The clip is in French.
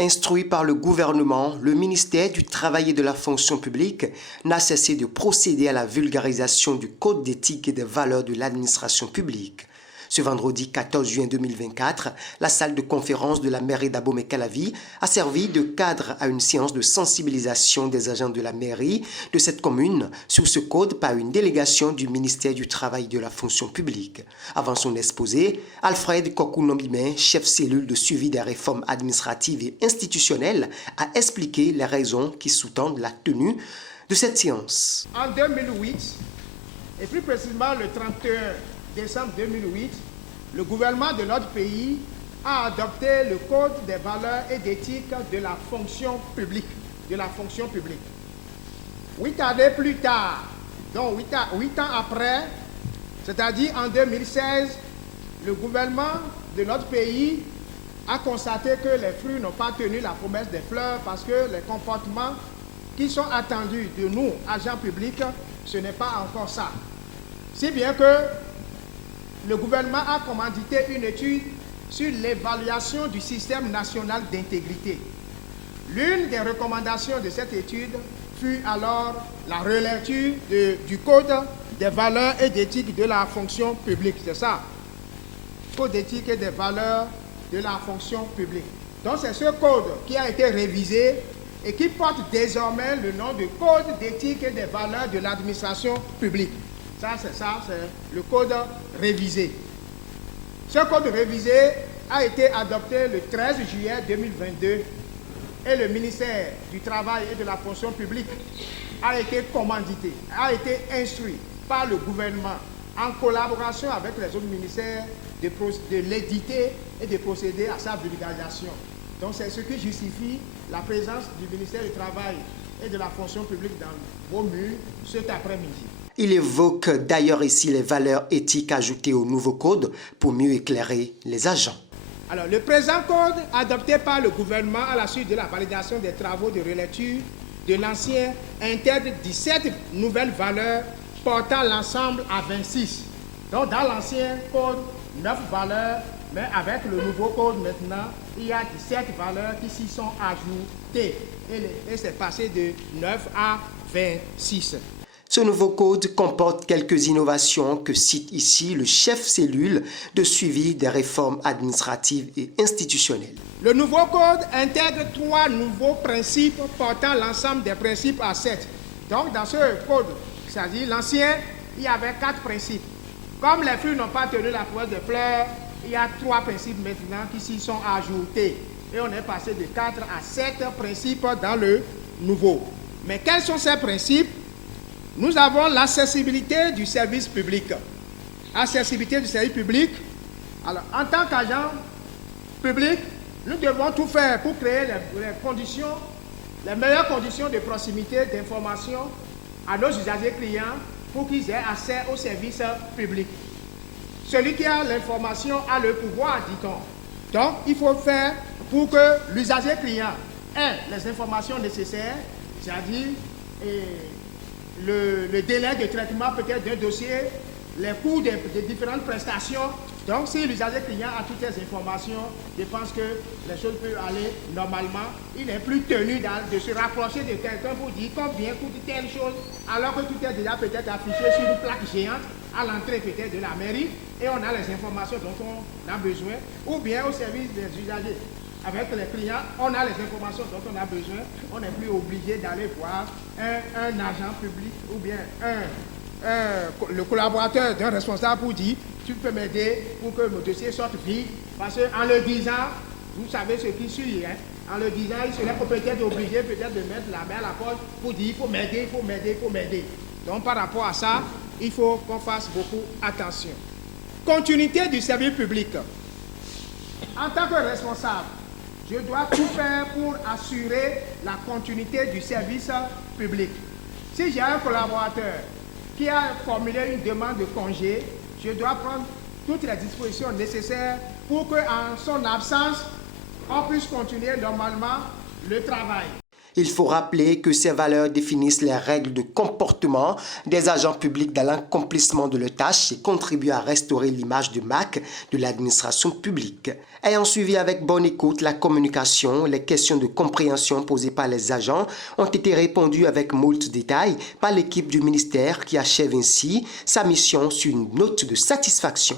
Instruit par le gouvernement, le ministère du Travail et de la fonction publique n'a cessé de procéder à la vulgarisation du Code d'éthique et des valeurs de l'administration publique. Ce vendredi 14 juin 2024, la salle de conférence de la mairie d'Abomey-Calavi a servi de cadre à une séance de sensibilisation des agents de la mairie de cette commune sur ce code par une délégation du ministère du Travail et de la fonction publique. Avant son exposé, Alfred Kokou-Nombimé, chef cellule de suivi des réformes administratives et institutionnelles, a expliqué les raisons qui sous-tendent la tenue de cette séance. En 2008, et plus précisément le 31 décembre 2008, le gouvernement de notre pays a adopté le Code des valeurs et d'éthique de la fonction publique. 8 années plus tard, donc 8 ans après, c'est-à-dire en 2016, le gouvernement de notre pays a constaté que les fruits n'ont pas tenu la promesse des fleurs parce que les comportements qui sont attendus de nous, agents publics, ce n'est pas encore ça. Si bien que le gouvernement a commandité une étude sur l'évaluation du système national d'intégrité. L'une des recommandations de cette étude fut alors la relecture du Code des valeurs et d'éthique de la fonction publique. C'est ça, Code d'éthique et des valeurs de la fonction publique. Donc c'est ce code qui a été révisé et qui porte désormais le nom de Code d'éthique et des valeurs de l'administration publique. C'est le code révisé. Ce code révisé a été adopté le 13 juillet 2022 et le ministère du Travail et de la fonction publique a été commandité, a été instruit par le gouvernement en collaboration avec les autres ministères de l'éditer et de procéder à sa vulgarisation. Donc c'est ce qui justifie la présence du ministère du Travail et de la fonction publique dans vos murs cet après-midi. Il évoque d'ailleurs ici les valeurs éthiques ajoutées au nouveau code pour mieux éclairer les agents. Alors, le présent code, adopté par le gouvernement à la suite de la validation des travaux de relecture de l'ancien, intègre 17 nouvelles valeurs portant l'ensemble à 26. Donc, dans l'ancien code, 9 valeurs, mais avec le nouveau code maintenant, il y a 17 valeurs qui s'y sont ajoutées. Et c'est passé de 9 à 26. Ce nouveau code comporte quelques innovations que cite ici le chef cellule de suivi des réformes administratives et institutionnelles. Le nouveau code intègre 3 nouveaux principes portant l'ensemble des principes à 7. Donc dans ce code, c'est-à-dire l'ancien, il y avait 4 principes. Comme les flux n'ont pas tenu la promesse des fleurs, il y a 3 principes maintenant qui s'y sont ajoutés. Et on est passé de 4 à 7 principes dans le nouveau. Mais quels sont ces principes? Nous avons l'accessibilité du service public. Accessibilité du service public. Alors, en tant qu'agent public, nous devons tout faire pour créer les meilleures conditions de proximité, d'information à nos usagers clients pour qu'ils aient accès aux services publics. Celui qui a l'information a le pouvoir, dit-on. Donc, il faut faire pour que l'usager client ait les informations nécessaires, c'est-à-dire le délai de traitement peut-être d'un dossier, les coûts des différentes prestations. Donc, si l'usager client a toutes ces informations, je pense que les choses peuvent aller normalement. Il n'est plus tenu de se rapprocher de quelqu'un pour dire combien coûte telle chose, alors que tout est déjà peut-être affiché sur une plaque géante à l'entrée peut-être de la mairie, et on a les informations dont on a besoin, ou bien au service des usagers. Avec les clients, on a les informations dont on a besoin. On n'est plus obligé d'aller voir un agent public ou bien le collaborateur d'un responsable pour dire « tu peux m'aider pour que mon dossier sorte vite ». Parce qu'en le disant, vous savez ce qui suit. Hein? En le disant, il serait peut-être obligé de mettre la main à la poche pour dire « il faut m'aider, il faut m'aider, il faut m'aider ». Donc par rapport à ça, il faut qu'on fasse beaucoup attention. Continuité du service public. En tant que responsable, je dois tout faire pour assurer la continuité du service public. Si j'ai un collaborateur qui a formulé une demande de congé, je dois prendre toutes les dispositions nécessaires pour qu'en son absence, on puisse continuer normalement le travail. Il faut rappeler que ces valeurs définissent les règles de comportement des agents publics dans l'accomplissement de leurs tâches et contribuent à restaurer l'image de marque de l'administration publique. Ayant suivi avec bonne écoute la communication, les questions de compréhension posées par les agents ont été répondues avec moult détails par l'équipe du ministère qui achève ainsi sa mission sur une note de satisfaction.